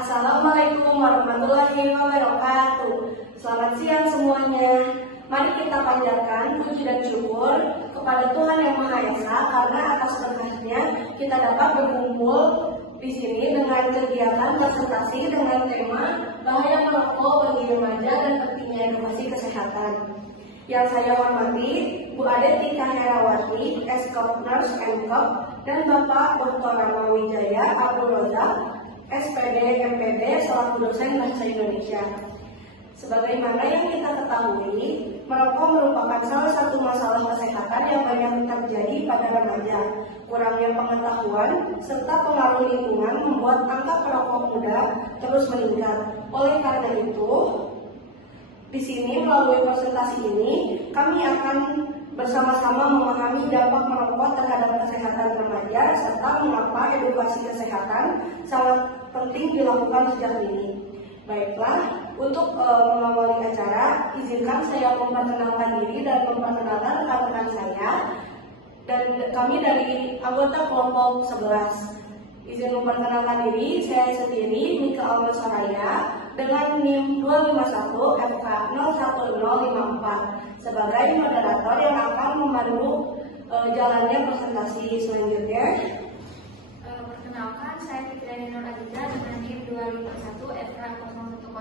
Assalamualaikum warahmatullahi wabarakatuh. Selamat siang semuanya. Mari kita panjatkan puji dan syukur kepada Tuhan Yang Maha Esa karena atas berkatnya kita dapat berkumpul di sini dengan kegiatan presentasi dengan tema bahaya merokok bagi remaja dan pentingnya edukasi kesehatan. Yang saya hormati Bu Ade Tika Herawati, Eskop Nurse MCOP, dan Bapak Dr. Rama Wijaya Abdul Rozak, SPD MPD selaku dosen Bahasa Indonesia. Sebagaimana yang kita ketahui, merokok merupakan salah satu masalah kesehatan yang banyak terjadi pada remaja. Kurangnya pengetahuan serta pengaruh lingkungan membuat angka perokok muda terus meningkat. Oleh karena itu, di sini melalui presentasi ini kami akan bersama-sama memahami dampak merokok terhadap kesehatan remaja serta mengapa edukasi kesehatan sangat penting dilakukan sejak dini. Baiklah, untuk mengawali acara, izinkan saya memperkenalkan diri dan memperkenalkan rekan-rekan saya dan kami dari anggota kelompok 11. Izin memperkenalkan diri, saya sendiri Mika Alma Soraya dengan NIM 251 FK 01054 sebagai moderator yang akan memandu jalannya presentasi selanjutnya. Perkenalkan, saya Fitriani Nur Adinda dengan NIM 251 FK 01055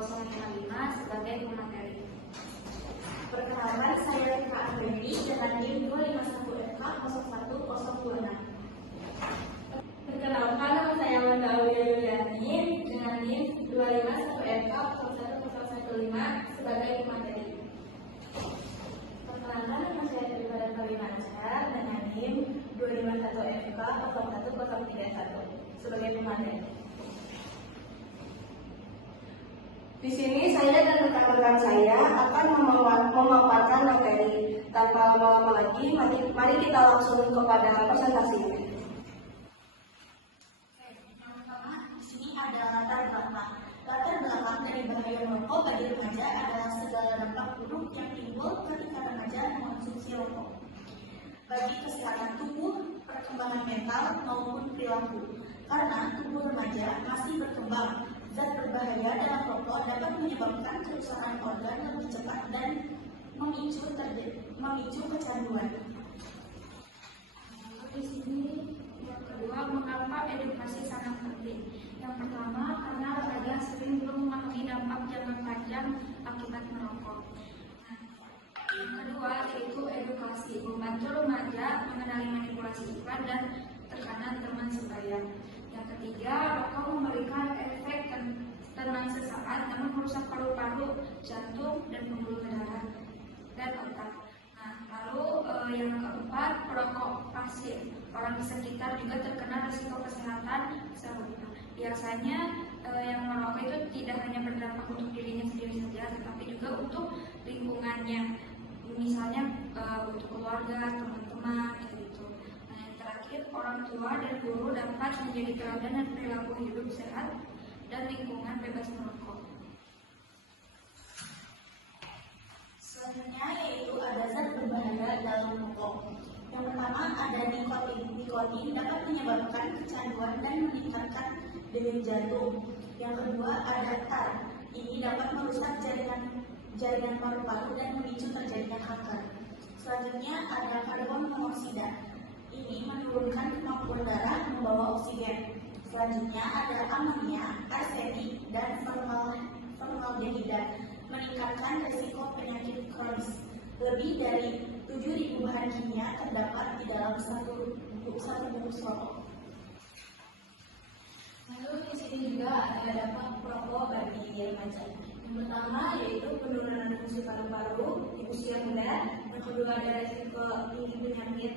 sebagai pemateri. Perkenalkan, saya Tika Andrewi dengan NIM 251 FK 01026. Perkenalkan, nama saya Wanda Aulia Yuliani dengan NIM 251 FK 01015 sebagai pemateri. Perkenalkan, nama saya Daripada Kalimancar dengan NIM 251 FK 01031 sebagai pemateri. Di sini saya dan rekan-rekan saya akan memaparkan materi. Tanpa lama-lama lagi, mari kita langsung kepada presentasinya. Di sini ada latar belakang. Latar belakang dari bahaya merokok bagi remaja adalah segala dampak buruk yang timbul ketika remaja mengonsumsi rokok, bagi kesehatan tubuh, perkembangan mental maupun perilaku. Karena tubuh remaja masih berkembang, zat berbahaya dalam rokok dapat menyebabkan kerusakan organ lebih cepat dan memicu kecanduan. Di sini yang kedua, mengapa edukasi sangat penting. Yang pertama, karena remaja sering belum memahami dampak jangka panjang akibat merokok. Yang kedua yaitu edukasi, membantu remaja mengenali manipulasi iklan dan tekanan teman sebaya. Yang ketiga, rokok memberikan efek tenang sesaat namun merusak paru-paru, jantung, dan pembuluh darah dan otak. Lalu yang keempat, perokok pasif. Orang di sekitar juga terkena risiko kesehatan serupa. Biasanya yang merokok itu tidak hanya berdampak untuk dirinya sendiri saja, tetapi juga untuk lingkungannya. Misalnya untuk keluarga, teman-teman, gitu. Yang terakhir, orang tua dan guru dapat menjadi teladan dan perilaku hidup sehat dan lingkungan bebas merokok. Selanjutnya yaitu ada zat berbahaya dalam rokok. Yang pertama ada nikotin. Nikotin dapat menyebabkan kecanduan dan meningkatkan denyut jantung. Yang kedua ada tar. Ini dapat merusak jaringan paru-paru dan memicu terjadinya kanker. Selanjutnya ada karbon monoksida. Ini menurunkan kemampuan darah membawa oksigen. Selanjutnya ada amonia, arsenik, dan formaldehida, meningkatkan risiko penyakit kronis. Lebih dari 7.000 bahan kimia terdapat di dalam satu bungkus rokok. Lalu di sini juga ada dampak perokok bagi remaja. Yang pertama yaitu penurunan fungsi paru-paru di usia muda. Yang kedua ada risiko tinggi penyakit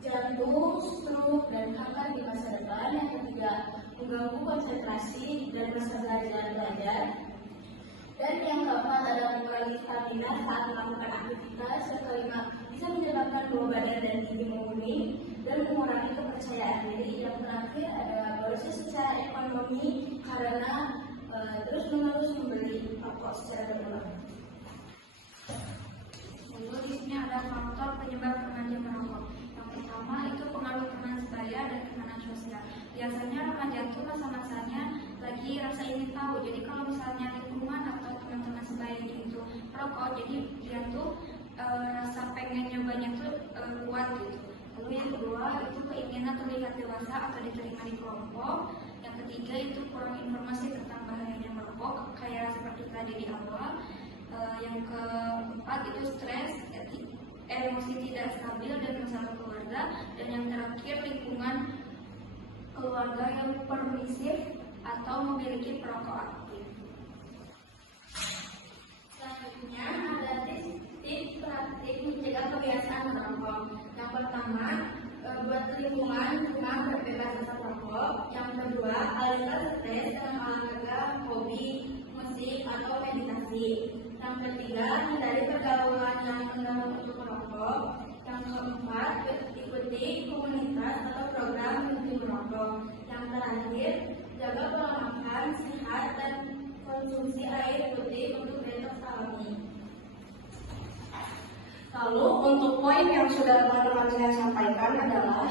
jantung, stroke, dan kanker di masa depan. Yang ketiga, mengganggu konsentrasi dan masa belajar. Dan yang keempat ada mengurangi stamina saat melakukan aktivitas. Yang kelima, bisa menyebabkan bau badan dan gigi menguning dan mengurangi kepercayaan diri. Yang terakhir ada erosi secara ekonomi karena terus-menerus membeli rokok secara berulang. Lalu di sini ada faktor penyebab remaja merokok. Yang pertama itu pengaruh teman sebaya dan tekanan sosial. Biasanya remaja itu masa-masanya lagi rasa ingin tahu. Jadi kalau misalnya lingkungan atau teman-teman sebayanya itu merokok, jadi dia tuh rasa pengen nyobanya tuh kuat gitu. Lalu yang kedua itu keinginan terlihat dewasa atau diterima di kelompok. Yang ketiga itu kurang informasi tentang bahayanya merokok, kayak seperti tadi di awal. Yang keempat itu stres, emosi tidak stabil dan masalah keluarga. Dan yang terakhir lingkungan keluarga yang permisif atau memiliki perokok aktif. Selanjutnya ada tips praktik mencegah kebiasaan merokok. Yang pertama, buat lingkungan rumah berbebas asap rokok. Yang kedua, alihkan stres dengan olahraga, hobi, musik atau meditasi. Yang ketiga, hindari pergaulan yang mendorong untuk merokok. Yang keempat, ikuti komunitas atau program berhenti merokok. Yang terakhir, jaga pola makan sehat dan konsumsi air putih untuk detox alami. Lalu untuk poin yang sudah teman-teman saya sampaikan adalah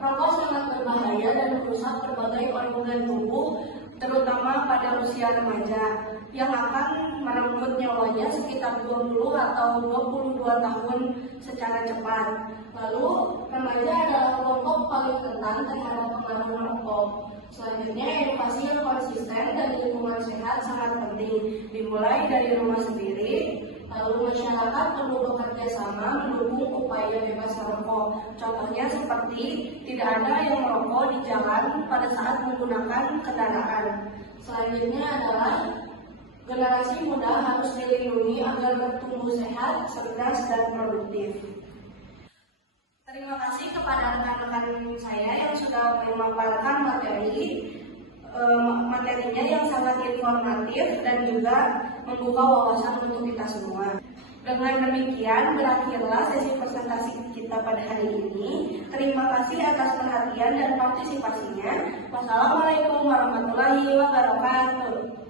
rokok sangat berbahaya dan merusak berbagai organ tubuh, terutama pada usia remaja yang akan merenggut nyawanya sekitar 20 atau 22 tahun secara cepat. Lalu remaja adalah kelompok paling rentan terhadap pengaruh merokok. Selanjutnya, edukasi yang konsisten dan lingkungan sehat sangat penting, dimulai dari rumah sendiri. Lalu masyarakat perlu bekerja sama mendukung upaya bebas merokok. Contohnya seperti tidak ada yang merokok di jalan pada saat menggunakan kendaraan. Selanjutnya adalah generasi muda harus dilindungi agar bertumbuh sehat, cerdas, dan produktif. Terima kasih kepada rekan-rekan saya yang sudah memaparkan materinya yang sangat informatif dan juga membuka wawasan untuk kita semua. Dengan demikian berakhirlah sesi presentasi kita pada hari ini. Terima kasih atas perhatian dan partisipasinya. Wassalamualaikum warahmatullahi wabarakatuh.